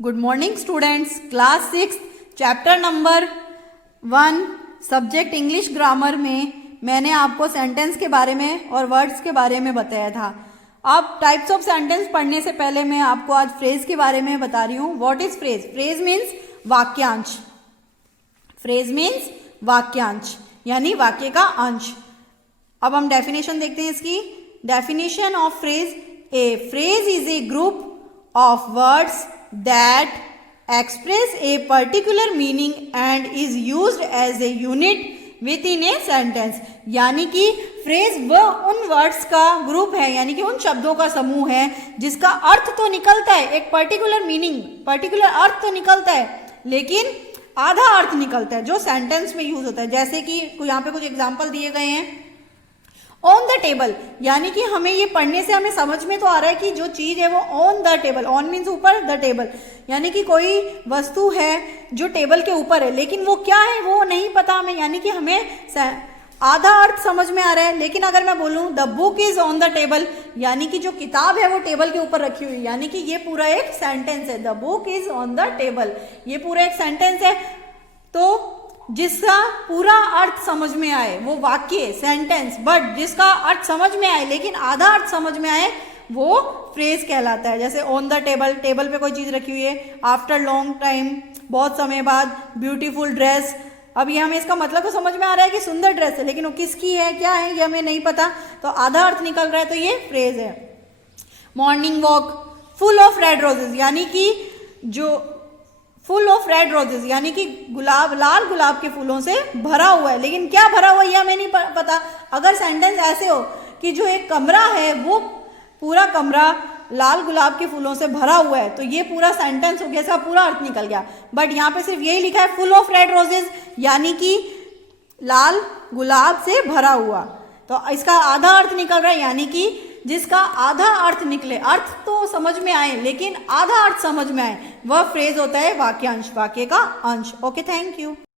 Good morning students, class 6 chapter number 1 subject English grammar में मैंने आपको सेंटेंस के बारे में और वर्ड्स के बारे में बताया था। अब टाइप्स ऑफ सेंटेंस पढ़ने से पहले मैं आपको आज फ्रेज के बारे में बता रही हूँ। What is phrase? Phrase means वाक्यांश। फ्रेज मीन्स वाक्यांश यानी वाक्य का अंश। अब हम डेफिनेशन देखते हैं इसकी। Definition of phrase: A phrase is a group of words that express a particular meaning and is used as a unit within a sentence। यानी कि फ्रेज वह उन वर्ड्स का ग्रुप है, यानी कि उन शब्दों का समूह है जिसका अर्थ तो निकलता है, एक पर्टिकुलर मीनिंग, पर्टिकुलर अर्थ तो निकलता है, लेकिन आधा अर्थ निकलता है जो सेंटेंस में यूज होता है। जैसे कि यहाँ पे कुछ एग्जाम्पल दिए गए हैं। ऑन द टेबल, यानी कि हमें ये पढ़ने से हमें समझ में तो आ रहा है कि जो चीज है वो on the table, on means ऊपर, द टेबल यानी कि कोई वस्तु है जो टेबल के ऊपर है, लेकिन वो क्या है वो नहीं पता हमें, यानी कि हमें आधा अर्थ समझ में आ रहा है। लेकिन अगर मैं बोलूं the book is on the table, यानी कि जो किताब है वो टेबल के ऊपर रखी हुई, यानी कि ये पूरा एक सेंटेंस है। The book is on the table, ये पूरा एक सेंटेंस है। तो जिसका पूरा अर्थ समझ में आए वो वाक्य, सेंटेंस, बट जिसका अर्थ समझ में आए लेकिन आधा अर्थ समझ में आए वो फ्रेज कहलाता है। जैसे ऑन द टेबल, टेबल पे कोई चीज रखी हुई है। आफ्टर लॉन्ग टाइम, बहुत समय बाद। ब्यूटीफुल ड्रेस, अब ये हमें इसका मतलब तो समझ में आ रहा है कि सुंदर ड्रेस है, लेकिन वो किसकी है, क्या है, ये हमें नहीं पता, तो आधा अर्थ निकल रहा है, तो ये फ्रेज है। Morning walk, full of red roses, यानी कि जो फुल ऑफ रेड रोजेज यानी कि गुलाब, लाल गुलाब के फूलों से भरा हुआ है, लेकिन क्या भरा हुआ है ये हमें नहीं पता। अगर सेंटेंस ऐसे हो कि जो एक कमरा है वो पूरा कमरा लाल गुलाब के फूलों से भरा हुआ है, तो ये पूरा सेंटेंस हो गया, इसका पूरा अर्थ निकल गया। बट यहाँ पे सिर्फ यही लिखा है फुल ऑफ रेड रोजेज, यानी कि लाल गुलाब से भरा हुआ, तो इसका आधा अर्थ निकल रहा है, यानी कि जिसका आधा अर्थ निकले, अर्थ तो समझ में आए लेकिन आधा अर्थ समझ में आए, वह फ्रेज होता है वाक्यांश, वाक्य का अंश। Okay, thank you.